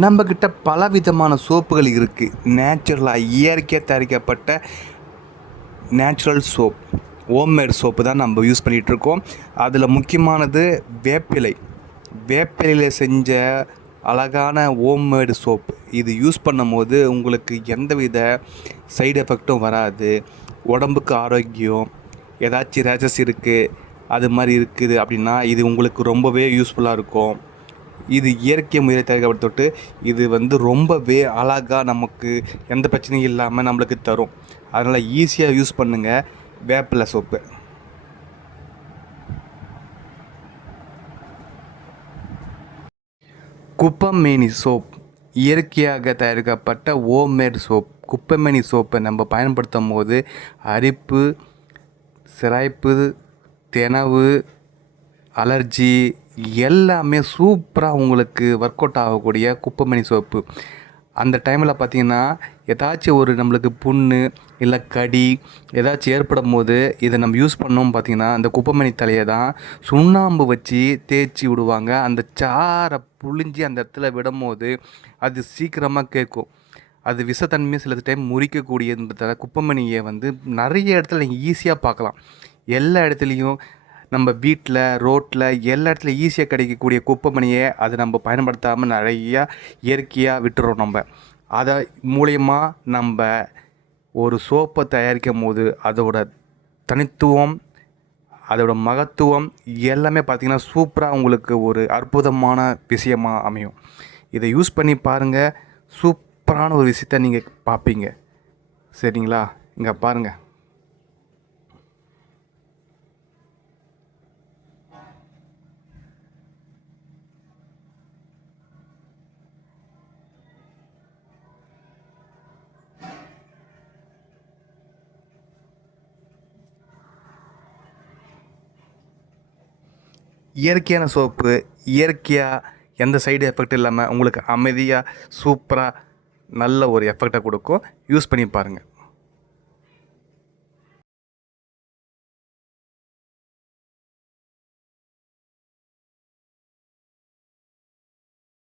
நம்மக்கிட்ட பலவிதமான சோப்புகள் இருக்குது. நேச்சுரலாக இயற்கையாக தயாரிக்கப்பட்ட நேச்சுரல் சோப், ஹோம்மேட் சோப்பு தான் நம்ம யூஸ் பண்ணிகிட்ருக்கோம். அதில் முக்கியமானது வேப்பிலை. வேப்பிலையில் செஞ்ச அழகான ஹோம்மேடு சோப். இது யூஸ் பண்ணும்போது உங்களுக்கு எந்தவித சைடு எஃபெக்ட்டும் வராது. உடம்புக்கு ஆரோக்கியம். ஏதாச்சும் ரேஷஸ் இருக்குது, அது மாதிரி இருக்குது அப்படின்னா இது உங்களுக்கு ரொம்பவே யூஸ்ஃபுல்லாக இருக்கும். இது இயற்கை முறையில் தயாரிக்கப்பட்டு இது ரொம்பவே அழகாக நமக்கு எந்த பிரச்சனையும் இல்லாமல் நம்மளுக்கு தரும். அதனால் ஈஸியாக யூஸ் பண்ணுங்கள் வேப்பிலை சோப்பு. குப்பைமேனி சோப் இயற்கையாக தயாரிக்கப்பட்ட ஹோம்மேட் சோப். குப்பைமேனி சோப்பை நம்ம பயன்படுத்தும் போது அரிப்பு, சிராய்ப்பு, தெனவு, அலர்ஜி எல்லாமே சூப்பராக உங்களுக்கு ஒர்க் அவுட் ஆகக்கூடிய குப்பைமேனி சோப்பு. அந்த டைமில் பார்த்திங்கன்னா ஏதாச்சும் ஒரு நம்மளுக்கு புண்ணு இல்லை கடி ஏதாச்சும் ஏற்படும் போது இதை நம்ம யூஸ் பண்ணோம். பார்த்திங்கன்னா அந்த குப்பைமேனி தலையை தான் சுண்ணாம்பு வச்சு தேய்ச்சி விடுவாங்க. அந்த சாரை புழிஞ்சி அந்த இடத்துல விடும் போது அது சீக்கிரமாக கேட்கும். அது விஷத்தன்மையை சில டைம் முறிக்கக்கூடியன்றதால குப்பைமேனியை நிறைய இடத்துல நீங்கள் ஈஸியாக பார்க்கலாம். எல்லா இடத்துலையும் நம்ம வீட்டில், ரோட்டில் எல்லா இடத்துலையும் ஈஸியாக கிடைக்கக்கூடிய குப்பைமேனியை அதை நம்ம பயன்படுத்தாமல் நிறையா இயற்கையாக விட்டுறோம். நம்ம அதை மூலயமா நம்ம ஒரு சோப்பை தயாரிக்கும் போது அதோட தனித்துவம், அதோட மகத்துவம் எல்லாமே பார்த்திங்கன்னா சூப்பராக உங்களுக்கு ஒரு அற்புதமான விஷயமாக அமையும். இதை யூஸ் பண்ணி பாருங்கள். சூப்பரான ஒரு விஷயத்தை நீங்கள் பார்ப்பீங்க. சரிங்களா? இங்கே பாருங்கள். இயற்கையான சோப்பு, இயற்கையாக எந்த சைடு எஃபெக்ட் இல்லாமல் உங்களுக்கு அமைதியாக சூப்பராக நல்ல ஒரு எஃபெக்டை கொடுக்கும். யூஸ் பண்ணி பாருங்கள்.